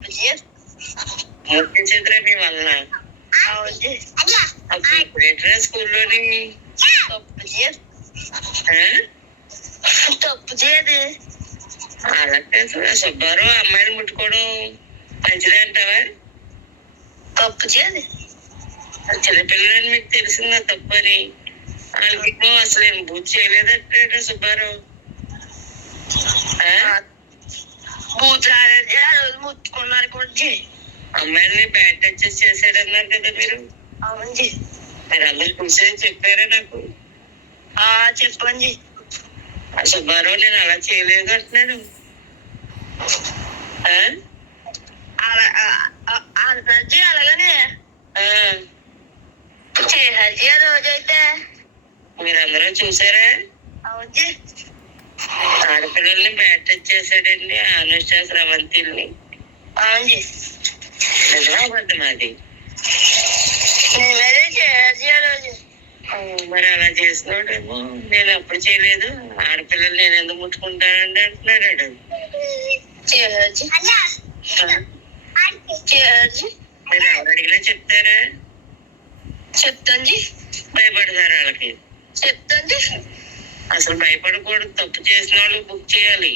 ముఖ్య చిత్ర మీ వలన అప్పుడు ఎట్లా స్కూల్లోని తప్పు చేయదు. అలాగే సుబ్బారావు అమ్మాయిని ముట్టుకోవడం మంచిదే అంటావా? తప్పు చేయదు. చిన్నపిల్లలని మీకు తెలిసిందా తప్పు అని? వాళ్ళకి అసలు ఏం బూత్ చేయలేదంటే సుబ్బారావు బూత్ ముట్టుకున్నారు కూడా. అమ్మాయిని బ్యాడ్ టచ్ చేశాడన్నారు కదా మీరు. అవునండి. మీరు అందరు చూసేది చెప్పారా నాకు? చెప్పండి. ఆ సుబ్బారావు నేను అలా చేయలేదు అంటున్నాడు. అలాగనే చేయాలి. ఆ రోజైతే మీరందరూ చూసారా? అవునండి. ఆడపిల్లల్ని బ్యాడ్ టచ్ చేశాడండి అనుష్క స్రవంతిని. అవునండి. నిజమా అబద్ధం అది? మరి అలా చేసినాడేమో. నేను అప్పుడు చేయలేదు, ఆడపిల్లలు నేను ఎందుకు ముట్టుకుంటానండి అంటున్నాడు. మీరు ఎవరు అడిగినా చెప్తారా? చెప్తాండి. భయపడతారు వాళ్ళకి? చెప్తాండి. అసలు భయపడకూడదు. తప్పు చేసిన వాళ్ళు బుక్ చేయాలి.